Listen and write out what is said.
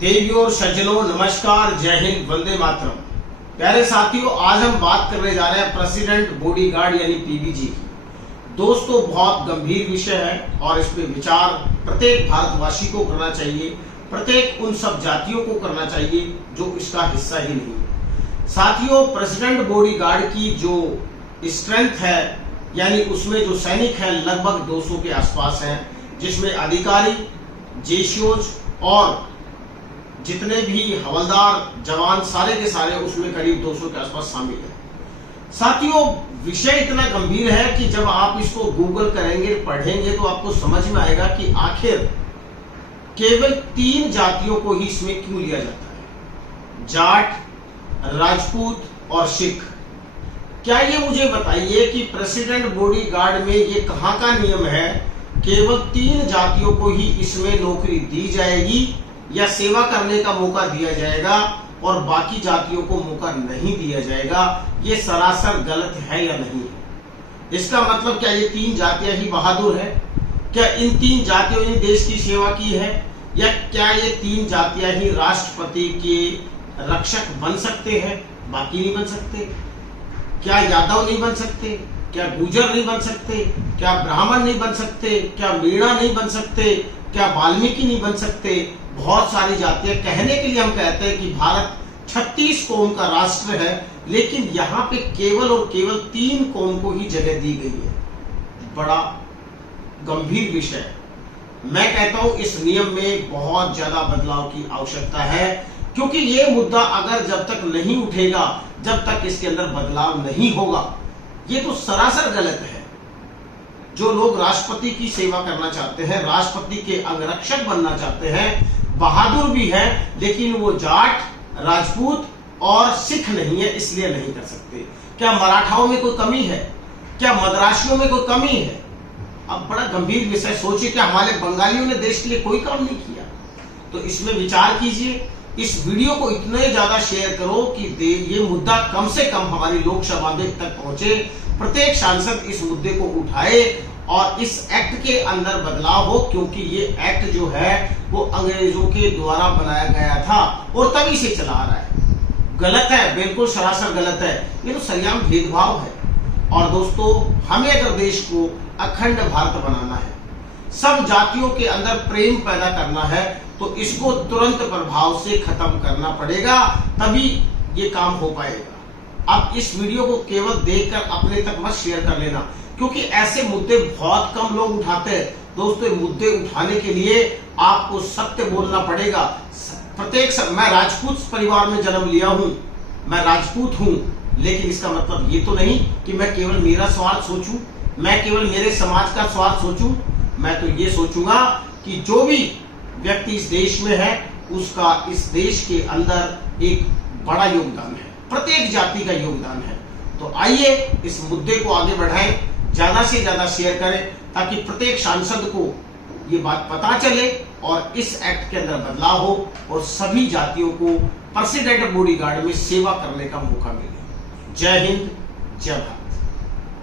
देवियों और सज्जनों, नमस्कार, जय हिंद, वंदे मातरम। प्यारे साथियों, आज हम बात करने जा रहे हैं प्रेसिडेंट बॉडीगार्ड यानी पीबीजी की। दोस्तों, बहुत गंभीर विषय है और इस पे विचार प्रत्येक भारतवासी को करना चाहिए, प्रत्येक उन सब जातियों को करना चाहिए जो इसका हिस्सा ही नहीं है। साथियों, प्रेसिडेंट बॉडीगार्ड की जो स्ट्रेंथ है यानी उसमें जो सैनिक है लगभग 200 के आसपास हैं, जिसमें अधिकारी, जेसीओज और जितने भी हवलदार जवान सारे के सारे उसमें करीब 200 के आसपास शामिल है। साथियों, विषय इतना गंभीर है कि जब आप इसको गूगल करेंगे, पढ़ेंगे तो आपको समझ में आएगा कि आखिर केवल 3 जातियों को ही इसमें क्यों लिया जाता है, जाट, राजपूत और सिख। क्या ये मुझे बताइए कि प्रेसिडेंट बॉडीगार्ड में ये कहां का नियम है, केवल 3 जातियों को ही इसमें नौकरी दी जाएगी या सेवा करने का मौका दिया जाएगा और बाकी जातियों को मौका नहीं दिया जाएगा? ये सरासर गलत है या नहीं है? इसका मतलब क्या ये 3 जातियां ही बहादुर है? क्या इन 3 जातियों ने देश की सेवा की है? या क्या ये 3 जातियां ही राष्ट्रपति के रक्षक बन सकते हैं, बाकी नहीं बन सकते? क्या यादव नहीं बन सकते? क्या गुर्जर नहीं बन सकते? क्या ब्राह्मण नहीं बन सकते? क्या मीणा नहीं बन सकते? क्या वाल्मीकि नहीं बन सकते? बहुत सारी जातियां। कहने के लिए हम कहते हैं कि भारत 36 कौम का राष्ट्र है, लेकिन यहाँ पे केवल और केवल 3 कौम को ही जगह दी गई है। बड़ा गंभीर विषय है। मैं कहता हूं इस नियम में बहुत ज्यादा बदलाव की आवश्यकता है, क्योंकि ये मुद्दा अगर जब तक नहीं उठेगा, जब तक इसके अंदर बदलाव नहीं होगा, ये तो सरासर गलत है। जो लोग राष्ट्रपति की सेवा करना चाहते हैं, राष्ट्रपति के अंगरक्षक बनना चाहते हैं, बहादुर भी है, लेकिन वो जाट, राजपूत और सिख नहीं है, इसलिए नहीं कर सकते। क्या मराठाओं में कोई कमी है? क्या मद्रासियों में कोई कमी है? अब बड़ा गंभीर विषय। सोचिए कि हमारे बंगालियों ने देश के लिए कोई काम नहीं किया। तो इसमें विचार कीजिए। इस वीडियो को इतने ज्यादा शेयर करो कि ये मुद्दा कम से कम हमारी लोकसभा में तक पहुंचे, प्रत्येक सांसद इस मुद्दे को उठाए और इस एक्ट के अंदर बदलाव हो, क्योंकि ये एक्ट जो है वो अंग्रेजों के द्वारा बनाया गया था और तभी से चला आ रहा है। गलत है, बिल्कुल सरासर गलत है। ये तो सरेआम भेदभाव है। और दोस्तों, हमें अगर देश को अखंड भारत बनाना है, सब जातियों के अंदर प्रेम पैदा करना है, तो इसको तुरंत प्रभाव से खत्म करना पड़ेगा, तभी ये काम हो पाएगा। अब इस वीडियो को केवल देखकर अपने तक मत शेयर कर लेना, क्योंकि ऐसे मुद्दे बहुत कम लोग उठाते हैं। दोस्तों, मुद्दे उठाने के लिए आपको सत्य बोलना पड़ेगा। मैं राजपूत परिवार में जन्म लिया हूं, मैं राजपूत हूं, लेकिन इसका मतलब ये तो नहीं कि मैं केवल मेरा स्वार्थ सोचूं, मैं केवल मेरे समाज का स्वार्थ सोचूं। मैं तो ये सोचूंगा कि जो भी व्यक्ति इस देश में है, उसका इस देश के अंदर एक बड़ा योगदान है, प्रत्येक जाति का योगदान है। तो आइए इस मुद्दे को आगे बढ़ाएं, ज्यादा से ज्यादा शेयर करें, ताकि प्रत्येक सांसद को ये बात पता चले और इस एक्ट के अंदर बदलाव हो और सभी जातियों को प्रेसिडेंट बॉडीगार्ड में सेवा करने का मौका मिले। जय हिंद, जय भारत।